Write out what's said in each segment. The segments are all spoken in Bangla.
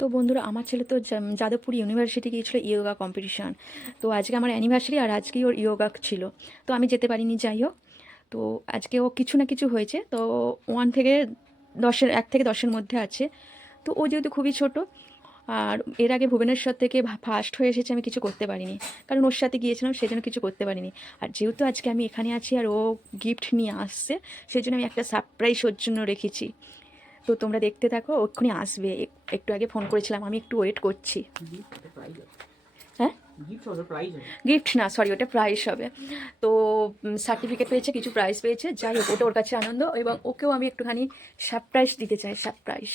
তো বন্ধুরা, আমার ছেলে তো যাদবপুর ইউনিভার্সিটি গিয়েছিল ইয়োগা কম্পিটিশান। তো আজকে আমার অ্যানিভার্সারি, আর আজকেই ওর ইয়োগা ছিল। তো আমি যেতে পারিনি, যাই হোক। তো আজকে ও কিছু না কিছু হয়েছে, তো 1 থেকে 10-এর মধ্যে আছে। তো ও যেহেতু খুবই ছোট, আর এর আগে ভুবনেশ্বর থেকে ফার্স্ট হয়ে এসেছে, আমি কিছু করতে পারিনি, কারণ ওর সাথে গিয়েছিলাম, সেই জন্য কিছু করতে পারিনি। আর যেহেতু আজকে আমি এখানে আছি আর ও গিফট নিয়ে আসছে, সেই জন্য আমি একটা সারপ্রাইজ ওর জন্য রেখেছি। তো তোমরা দেখতে থাকো, ওক্ষুনি আসবে। একটু আগে ফোন করেছিলাম, আমি একটু ওয়েট করছি। হ্যাঁ, গিফট না, সরি, ওটা প্রাইজ হবে। তো সার্টিফিকেট পেয়েছে, কিছু প্রাইজ পেয়েছে, যাই হোক, ওটা ওর কাছে আনন্দ, এবং ওকেও আমি একটুখানি সারপ্রাইজ দিতে চাই, সারপ্রাইজ।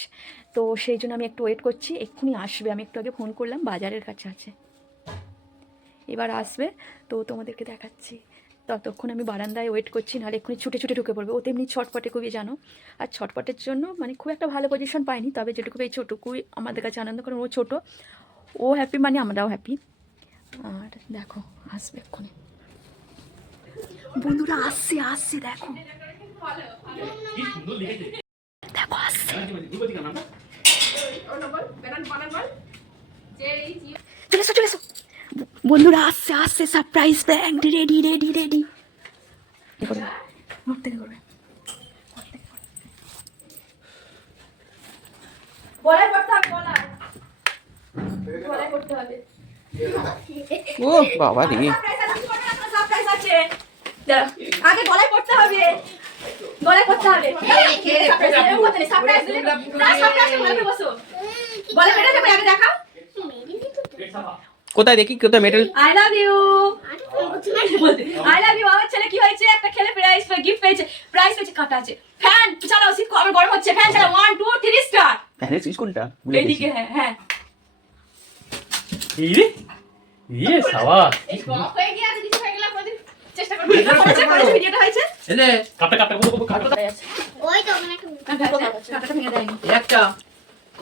তো সেই জন্য আমি একটু ওয়েট করছি, এক্ষুনি আসবে। আমি একটু আগে ফোন করলাম, বাজারের কাছে আছে, এবার আসবে। তো তোমাদেরকে দেখাচ্ছি। ততক্ষণ আমি বারান্দায় ওয়েট করছি, নাহলে এক্ষুনি ছুটে ছুটে ঢুকে পড়বে। ও তেমনি ছটপটে খুবই, জানো। আর ছটপটের জন্য মানে খুব একটা ভালো পজিশন পাইনি, তবে যেটুকু পেয়েছি ওটুকুই আমাদের কাছে আনন্দ, কারণ ও ছোটো, ও হ্যাপি মানে আমরাও হ্যাপি। আর দেখো, আসবে এক্ষুনি। বন্ধুরা আসছে আসছে, দেখো দেখো আসছে। চলে এসো চলে এসো বন্ধুরা, আসছে আসছে, surprise bank ready ready ready. করবে বলাই করতে হবে, বলাই করতে হবে। ও বাবা রে, সারপ্রাইজ আছে, আগে গলায় করতে হবে, গলায় করতে হবে। সারপ্রাইজ দিলে না, সারপ্রাইজ গলায় বসো, গলায় মেরে দেবে। আগে দেখাও কোথায় দেখি, কোথায় medal? I love you, I love you. আমার ছেলে কি হয়েছে, একটা খেলে প্রাইজ গিফট পেয়েছে, প্রাইজ পেয়েছে। কাটা আছে। ফ্যান চালাও, শীত আমার গরম হচ্ছে, ফ্যান চালাও। 1 2 3 স্টার্ট। ফ্যানের সুইচ কোনটা? এইদিকে, হ্যাঁ হ্যাঁ। এই রে, ইয়ে সাবা এই গরম হয়ে গিয়ে আর কিছু হয়ে গেল, কোনদিন চেষ্টা করব। করেছে ভিডিওটা হয়েছে। এলে কাপটা কাপটা বলবো কাপটা ওই তো ওখানে একটা কাটাটা ভেঙে দেয়নি। একটা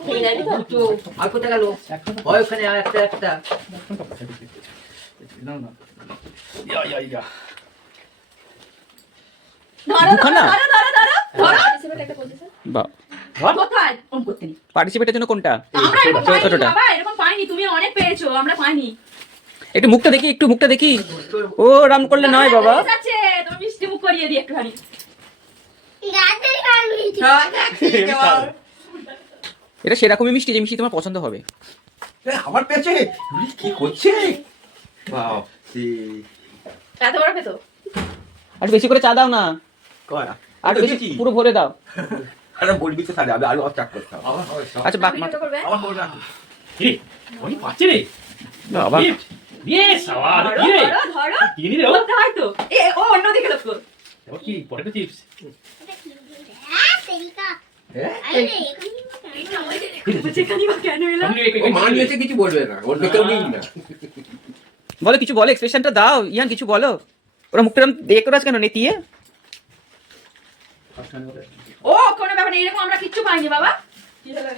ভেঙে দেয়নি তো। দুটো আর কোথায় গেল? ওই ওখানে আর একটা একটা না না ইয়া ইয়া ইয়া ধরো দুখানা? ধরো ধরো ধরো ধরো। একটা পজিশন বা কোথায় ফোন করতে নি। পার্টিসিপেটের জন্য কোনটা? আমরা এরকম পাইনি ছোটটা। বাবা, এরকম পাইনি। তুমি অনেক পেয়েছো, আমরা পাইনি। একটু মুখটা দেখি, একটু মুখটা দেখি। ও রাম করলে নয় বাবা। ঠিক আছে, তুমি মিষ্টি মুখ করিয়ে দিই একটুখানি। গাছের কারণে এটা সেরকমই মিষ্টি, যে মিষ্টি তোমার পছন্দ হবে। আমার পেছে কি করছে? বাহ এত বড় পেতো। আর বেশি করে চা দাও না, কয় আর বেশি পুরো ভরে দাও। আরে বলবি তো তাহলে আমি আরো চাক করতাম। আচ্ছা বাক ভিডিওটা করবে। আমার বল না কি ওই পাচ্ছে রে বাবা, ইয়ে সাবা ধরো কি রে ধরো ধরো। কি নি রে ও বলতে হয় তো। ও অন্যদিকে লক্ষ্য। ও কি পটেটো চিপস তেরিকা হ্যাঁ আরে এখানে যেখানে বা কেন এলাম। ও মা নিয়েছে কিছু বলবে না, ওর ভেতর নেই না। বলো কিছু, বলো, এক্সপ্রেশনটা দাও ইয়ান, কিছু বলো। ওরা মুখটা এরকম দেখে রাজ কেন নেতিয়ে? ও কোনো ব্যাপার নেই, এরকম আমরা কিচ্ছু পাইনি বাবা। কি হলো?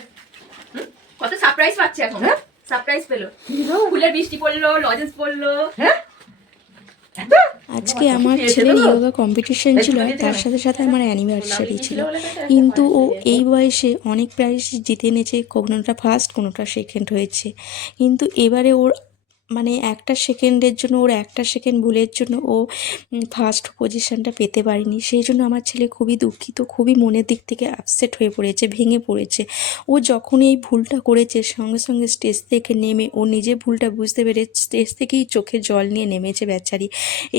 কত সারপ্রাইজ পাচ্ছে এখন। হ্যাঁ, সারপ্রাইজ পেলো। ফুলের বৃষ্টি পড়লো, লজেন্স পড়লো। হ্যাঁ, আজকে আমার ছেলের ইয়োগা কম্পিটিশন ছিল, তার সাথে সাথে আমার অ্যানিভার্সারি ছিল। কিন্তু ও এই বয়সে অনেক প্রাইজ জিতে এনেছে, কোনোটা ফার্স্ট কোনোটা সেকেন্ড হয়েছে। কিন্তু এবারে ওর মানে একটা সেকেন্ডের জন্য, ওর একটা সেকেন্ড ভুলের জন্য ও ফার্স্ট পজিশনটা পেতে পারেনি। সেই জন্য আমার ছেলে খুবই দুঃখিত, খুবই মনের দিক থেকে আপসেট হয়ে পড়েছে, ভেঙে পড়েছে। ও যখন এই ভুলটা করেছে, সঙ্গে সঙ্গে স্টেজ থেকে নেমে ও নিজে ভুলটা বুঝতে পেরে স্টেজ থেকেই চোখে জল নিয়ে নেমেছে বেচারি।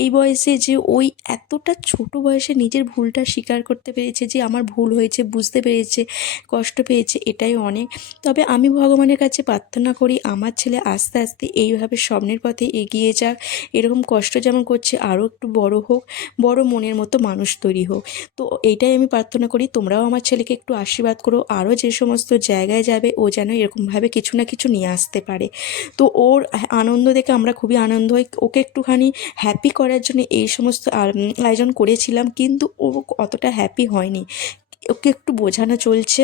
এই বয়সে যে ওই এতটা ছোট বয়সে নিজের ভুলটা স্বীকার করতে পেরেছে, যে আমার ভুল হয়েছে, বুঝতে পেরেছে, কষ্ট পেয়েছে, এটাই অনেক। তবে আমি ভগবানের কাছে প্রার্থনা করি আমার ছেলে আস্তে আস্তে এইভাবে স্বপ্নের পথে এগিয়ে যাক, এরকম কষ্ট যেমন করছে আরও একটু বড় হোক, বড় মনের মতো মানুষ তৈরি হোক। তো এইটাই আমি প্রার্থনা করি, তোমরাও আমার ছেলেকে একটু আশীর্বাদ করো, আরও যে সমস্ত জায়গায় যাবে ও যেন এরকমভাবে কিছু না কিছু নিয়ে আসতে পারে। তো ওর আনন্দ দেখে আমরা খুবই আনন্দ হই। ওকে একটুখানি হ্যাপি করার জন্য এই সমস্ত আয়োজন করেছিলাম, কিন্তু ও অতটা হ্যাপি হয়নি, ওকে একটু বোঝানো চলছে।